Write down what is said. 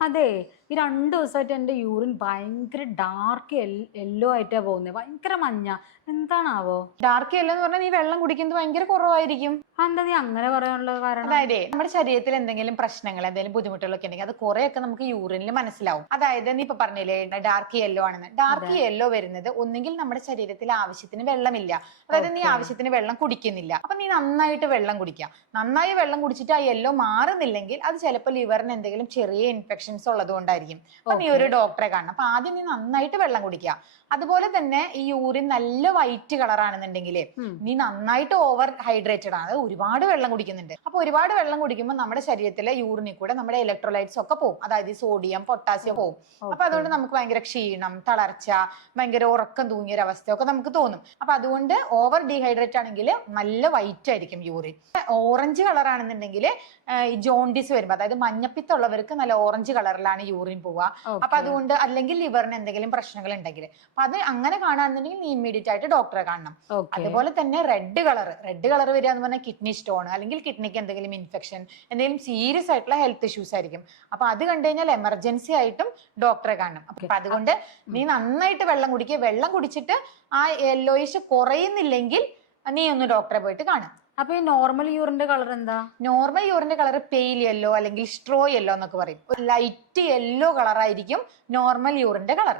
അതെ. ഈ രണ്ട് ദിവസമായിട്ട് എന്റെ യൂറിൻ ഭയങ്കര ഡാർക്ക് യെല്ലോ ആയിട്ടാണ് പോകുന്നത് ഭയങ്കര മഞ്ഞ. എന്താണാവോ? ഡാർക്ക് യെല്ലോ എന്ന് പറഞ്ഞാൽ നീ വെള്ളം കുടിക്കുന്നത് ഭയങ്കര കുറവായിരിക്കും. എന്താ നീ അങ്ങനെ പറയാനുള്ള കാരണം? അതായത് നമ്മുടെ ശരീരത്തിൽ എന്തെങ്കിലും പ്രശ്നങ്ങൾ എന്തെങ്കിലും ബുദ്ധിമുട്ടുകളൊക്കെ ഉണ്ടെങ്കിൽ അത് കുറെയൊക്കെ നമുക്ക് യൂറിനിൽ മനസ്സിലാവും. അതായത് നീ ഇപ്പൊ പറഞ്ഞില്ലേ ഡാർക്ക് യെല്ലോ ആണെന്ന്. ഡാർക്ക് യെല്ലോ വരുന്നത് ഒന്നുകിൽ നമ്മുടെ ശരീരത്തിൽ ആവശ്യത്തിന് വെള്ളമില്ല. അതായത് നീ ആവശ്യത്തിന് വെള്ളം കുടിക്കുന്നില്ല. അപ്പൊ നീ നന്നായിട്ട് വെള്ളം കുടിക്കുക. നന്നായി വെള്ളം കുടിച്ചിട്ട് ആ യെല്ലോ മാറുന്നില്ലെങ്കിൽ അത് ചിലപ്പോൾ ലിവറിന് എന്തെങ്കിലും ചെറിയ ഇൻഫെക്ഷൻസ് ഉള്ളത് കൊണ്ടായിരിക്കും അപ്പൊ നീ ഒരു ഡോക്ടറെ കാണണം. അപ്പൊ ആദ്യം നീ നന്നായിട്ട് വെള്ളം കുടിക്കുക. അതുപോലെ തന്നെ ഈ യൂറിൻ നല്ല വൈറ്റ് കളർ ആണെന്നുണ്ടെങ്കിൽ നീ നന്നായിട്ട് ഓവർ ഹൈഡ്രേറ്റഡ് ആണ്. ഒരുപാട് വെള്ളം കുടിക്കുന്നുണ്ട്. അപ്പൊ ഒരുപാട് വെള്ളം കുടിക്കുമ്പോൾ നമ്മുടെ ശരീരത്തിലെ യൂറിനിൽ കൂടെ നമ്മുടെ ഇലക്ട്രോലൈറ്റ്സ് ഒക്കെ പോകും അതായത് സോഡിയം പൊട്ടാസ്യം പോകും അപ്പൊ അതുകൊണ്ട് നമുക്ക് ഭയങ്കര ക്ഷീണം തളർച്ച ഭയങ്കര ഉറക്കം തൂങ്ങിയ ഒരു അവസ്ഥയൊക്കെ നമുക്ക് തോന്നും. അപ്പൊ അതുകൊണ്ട് ഓവർ ഡീഹൈഡ്രേറ്റ് ആണെങ്കിൽ നല്ല വൈറ്റ് ആയിരിക്കും യൂറിൻ ഓറഞ്ച് കളർ ആണെന്നുണ്ടെങ്കിൽ ഈ ജോണ്ടിസ് വരുമ്പോൾ അതായത് മഞ്ഞപ്പിത്തുള്ളവർക്ക് നല്ല ഓറഞ്ച് കളറിലാണ് യൂറിൻ പോവുക. Okay. അപ്പൊ അതുകൊണ്ട് അല്ലെങ്കിൽ ലിവറിന് എന്തെങ്കിലും പ്രശ്നങ്ങൾ ഉണ്ടെങ്കിൽ. അപ്പൊ അത് അങ്ങനെ കാണാന്നുണ്ടെങ്കിൽ നീ ഇമ്മീഡിയറ്റ് ആയിട്ട് ഡോക്ടറെ കാണണം. അതുപോലെ തന്നെ റെഡ് കളർ റെഡ് കളർ വരിക എന്ന് പറഞ്ഞാൽ കിഡ്നി സ്റ്റോൺ അല്ലെങ്കിൽ കിഡ്നിക്ക് എന്തെങ്കിലും ഇൻഫെക്ഷൻ എന്തെങ്കിലും സീരിയസ് ആയിട്ടുള്ള ഹെൽത്ത് ഇഷ്യൂസ് ആയിരിക്കും. അപ്പൊ അത് കണ്ടു കഴിഞ്ഞാൽ എമർജൻസി ആയിട്ടും ഡോക്ടറെ കാണണം. അപ്പൊ അതുകൊണ്ട് നീ നന്നായിട്ട് വെള്ളം കുടിക്കുക. വെള്ളം കുടിച്ചിട്ട് ആ യെല്ലോയിഷ് കുറയുന്നില്ലെങ്കിൽ നീ ഒന്ന് ഡോക്ടറെ പോയിട്ട് കാണും അപ്പൊ ഈ നോർമൽ യൂറിന്റെ കളർ എന്താ? നോർമൽ യൂറിന്റെ കളർ പെയിൽ യെല്ലോ അല്ലെങ്കിൽ സ്ട്രോ യെല്ലോ എന്നൊക്കെ പറയും. ലൈറ്റ് യെല്ലോ കളർ ആയിരിക്കും നോർമൽ യൂറിന്റെ കളർ